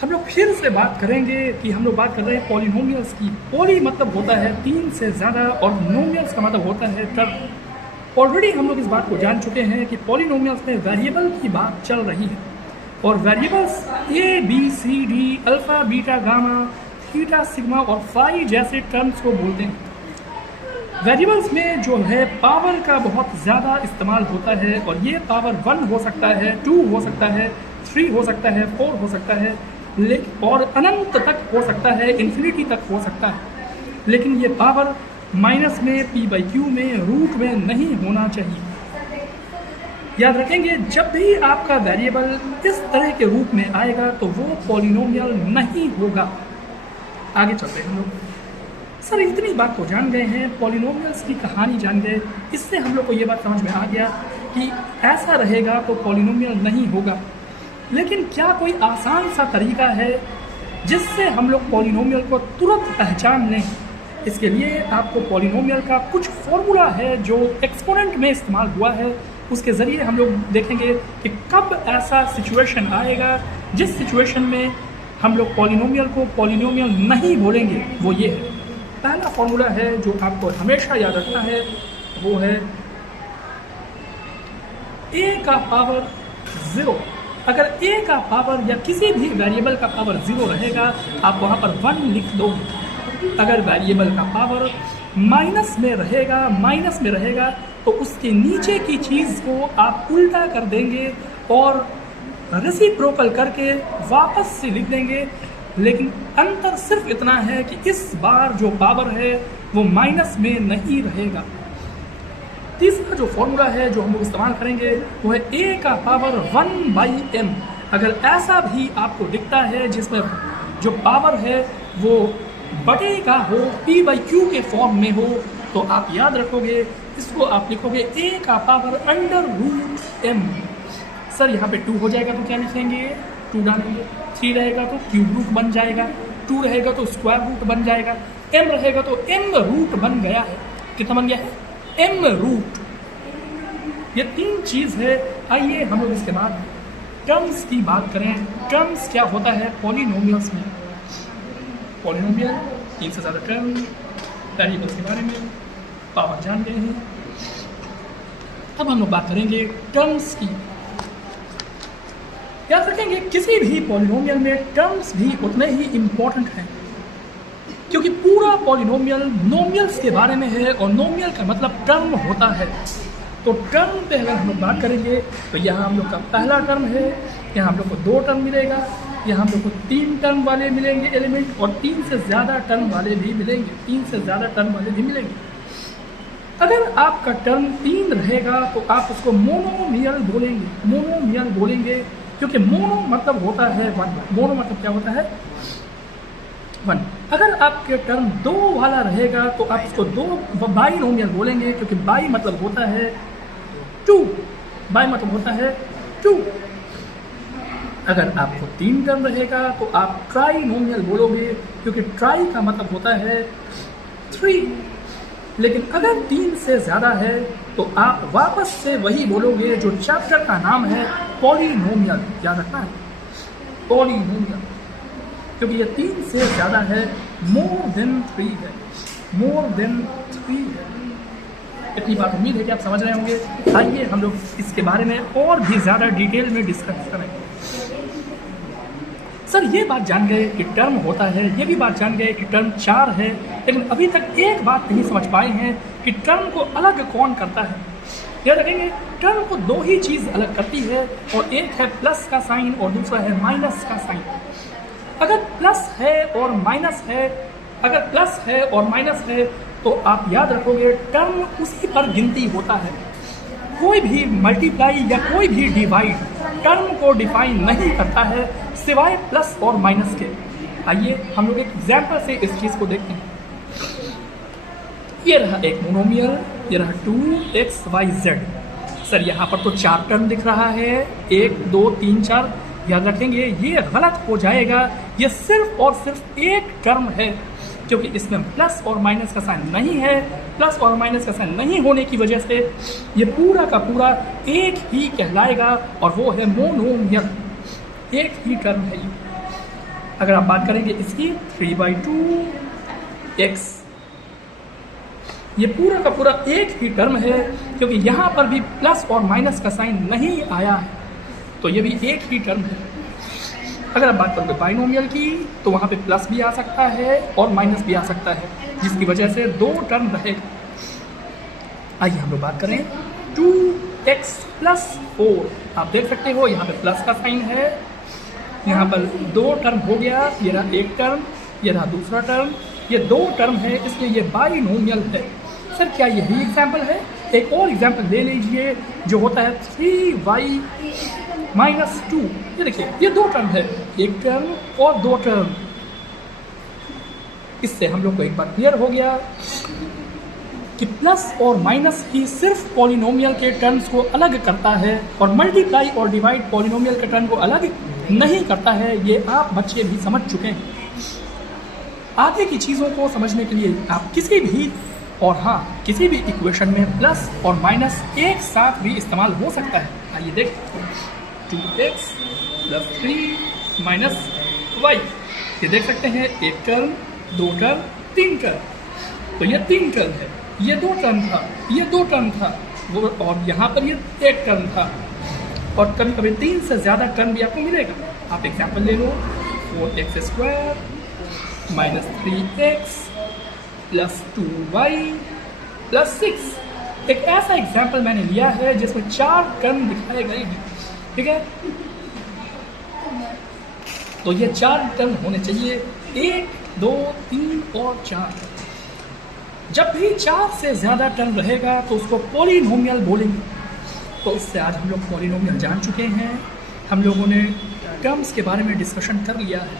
हम लोग फिर से बात करेंगे कि हम लोग बात कर रहे हैं पॉलिनोमियल्स की। पॉली मतलब होता है 3 से ज़्यादा और नोमियल्स का मतलब होता है टर्म। ऑलरेडी हम लोग इस बात को जान चुके हैं कि पॉलिनोमियल्स में वेरिएबल की बात चल रही है और variables A B C D alpha beta gamma theta sigma और फाई जैसे टर्म्स को बोलते हैं। वेरिएबल्स में जो है पावर का बहुत ज़्यादा इस्तेमाल होता है और ये पावर 1 हो सकता है, 2 हो सकता है, 3 हो सकता है, 4 हो सकता है, लेकिन और अनंत तक हो सकता है, इन्फिनिटी तक हो सकता है। लेकिन ये पावर माइनस में, p/q में, रूट में नहीं होना चाहिए। याद रखेंगे, जब भी आपका वेरिएबल इस तरह के रूप में आएगा तो वो पॉलिनोमियल नहीं होगा। आगे चलते हैं हम लोग। सर इतनी बात तो जान गए हैं, पॉलिनोमियल्स की कहानी जान गए, इससे हम लोग को ये बात समझ में आ गया कि ऐसा रहेगा तो पॉलिनोमियल नहीं होगा। लेकिन क्या कोई आसान सा तरीका है जिससे हम लोग पॉलिनोमियल को तुरंत पहचान लें? इसके लिए आपको पॉलिनोमियल का कुछ फॉर्मूला है जो एक्सपोनेंट में इस्तेमाल हुआ है, उसके ज़रिए हम लोग देखेंगे कि कब ऐसा सिचुएशन आएगा जिस सिचुएशन में हम लोग पॉलिनोमियल को पॉलिनोमियल नहीं बोलेंगे। वो ये है, पहला फॉर्मूला है जो आपको हमेशा याद रखना है, वो है a का पावर 0। अगर a का पावर या किसी भी वेरिएबल का पावर 0 रहेगा, आप वहाँ पर 1 लिख दोगे। अगर वेरिएबल का पावर माइनस में रहेगा तो उसके नीचे की चीज़ को आप उल्टा कर देंगे और रेसिप्रोकल करके वापस से लिख देंगे। लेकिन अंतर सिर्फ इतना है कि इस बार जो पावर है वो माइनस में नहीं रहेगा। तीसरा जो फॉर्मूला है जो हम लोग इस्तेमाल करेंगे वो है a का पावर 1/m। अगर ऐसा भी आपको दिखता है जिसमें जो पावर है वो बटे का हो, p/q के फॉर्म में हो, तो आप याद रखोगे, इसको आप लिखोगे a का पावर √m। सर यहाँ पे 2 हो जाएगा तो क्या लिखेंगे? 2 डालेंगे। 3 रहेगा तो क्यूब रूट बन जाएगा, 2 रहेगा तो स्क्वायर रूट बन जाएगा, m रहेगा तो m रूट बन गया है। कितना बन गया है? m root. ये 3 चीज़ है। आइए हम लोग इसके बाद टर्म्स की बात करें। टर्म्स क्या होता है पॉलिनोमियल्स में? पॉलिनोमियल 3 से ज़्यादा टर्म, वेरिएबल्स के बारे में पावर जान गए हैं। अब हम लोग बात करेंगे टर्म्स की। याद रखेंगे, किसी भी पॉलिनोमियल में टर्म्स भी उतने ही इम्पोर्टेंट हैं, क्योंकि पूरा पॉलिनोमियल नोमियल्स के बारे में है और नोमियल का मतलब टर्म होता है। तो टर्म पे अगर हम लोग बात करेंगे तो यहाँ हम लोग का पहला टर्म है, यहाँ हम लोग को 2 टर्म मिलेगा, यहाँ हम लोग को 3 टर्म वाले मिलेंगे एलिमेंट, और 3 से ज़्यादा टर्म वाले भी मिलेंगे। अगर आपका टर्म 3 रहेगा तो आप उसको मोनोमियल बोलेंगे, क्योंकि मोनो मतलब होता है 1। मोनो मतलब क्या होता है? 1। अगर आपके टर्म 2 वाला रहेगा तो आप उसको 2 बाइनोमियल बोलेंगे, क्योंकि बाई मतलब होता है 2। अगर आपको 3 टर्म रहेगा तो आप ट्राइनोमियल बोलोगे, क्योंकि ट्राई का मतलब होता है 3। लेकिन अगर 3 से ज़्यादा है तो आप वापस से वही बोलोगे जो चैप्टर का नाम है, पॉलिनोमियल। याद रखना है, पॉलिनोमियल, क्योंकि ये 3 से ज़्यादा है, मोर देन 3 है। इतनी बात उम्मीद है कि आप समझ रहे होंगे। आइए हम लोग इसके बारे में और भी ज़्यादा डिटेल में डिस्कस करेंगे। सर ये बात जान गए कि टर्म होता है, ये भी बात जान गए कि टर्म 4 है, लेकिन अभी तक एक बात नहीं समझ पाए हैं कि टर्म को अलग कौन करता है। याद रखेंगे, टर्म को 2 ही चीज़ अलग करती है, और एक है प्लस का साइन और दूसरा है माइनस का साइन। अगर प्लस है और माइनस है तो आप याद रखोगे टर्म उसी पर गिनती होता है। कोई भी मल्टीप्लाई या कोई भी डिवाइड टर्म को डिफाइन नहीं करता है सिवाय प्लस और माइनस के। आइए हम लोग एक एग्जाम्पल से इस चीज़ को देखते हैं। ये रहा एक मोनोमियल, ये रहा 2xyz। सर यहाँ पर तो 4 टर्म दिख रहा है, 1 2 3 4। याद रखेंगे ये गलत हो जाएगा, ये सिर्फ और सिर्फ एक टर्म है, क्योंकि इसमें प्लस और माइनस का साइन नहीं है। प्लस और माइनस का साइन नहीं होने की वजह से ये पूरा का पूरा एक ही कहलाएगा, और वो है मोनोमियल। एक ही टर्म है ये। अगर आप बात करेंगे इसकी 3/2 x, ये पूरा का पूरा एक ही टर्म है क्योंकि यहाँ पर भी प्लस और माइनस का साइन नहीं आया है, तो ये भी एक ही टर्म है। अगर आप बात करोगे बाइनोमियल की तो वहाँ पे प्लस भी आ सकता है और माइनस भी आ सकता है, जिसकी वजह से दो टर्म रहेगा। आइए हम लोग बात करें 2x + 4। आप देख सकते हो यहाँ पे प्लस का साइन है, यहाँ पर दो टर्म हो गया, ये रहा एक टर्म, ये रहा दूसरा टर्म, ये दो टर्म है, इसलिए ये बाइनोमियल है। सर क्या यही एग्जाम्पल है? एक और एग्जाम्पल ले लीजिए जो होता है 3y - 2। ये देखिए ये दो टर्म है, एक टर्म और दो टर्म। इससे हम लोग को एक बार क्लियर हो गया कि प्लस और माइनस ही सिर्फ पॉलिनोमियल के टर्म्स को अलग करता है और मल्टीप्लाई और डिवाइड पॉलिनोमियल के टर्म को अलग नहीं करता है। ये आप बच्चे भी समझ चुके हैं। आगे की चीज़ों को समझने के लिए आप किसी भी किसी भी इक्वेशन में प्लस और माइनस एक साथ भी इस्तेमाल हो सकता है। आइए देख 2x + 3 - y, ये देख सकते हैं एक टर्म, दो टर्म, तीन टर्म। तो ये तीन टर्म है, ये दो टर्म था, ये दो टर्म था, वो और यहाँ पर ये एक टर्म था। और कभी कभी तीन से ज़्यादा टर्म भी आपको मिलेगा। आप एग्जाम्पल ले लो 4x² - 3x + 2y + 6। एक ऐसा एग्जाम्पल मैंने लिया है जिसमें चार टर्म दिखाए गए हैं, ठीक है। तो ये चार टर्म होने चाहिए, 1, 2, 3 और 4। जब भी चार से ज़्यादा टर्म रहेगा तो उसको पॉलिनोमियल बोलेंगे। तो इससे आज हम लोग पॉलिनोमियल जान चुके हैं, हम लोगों ने टर्म्स के बारे में डिस्कशन कर लिया है।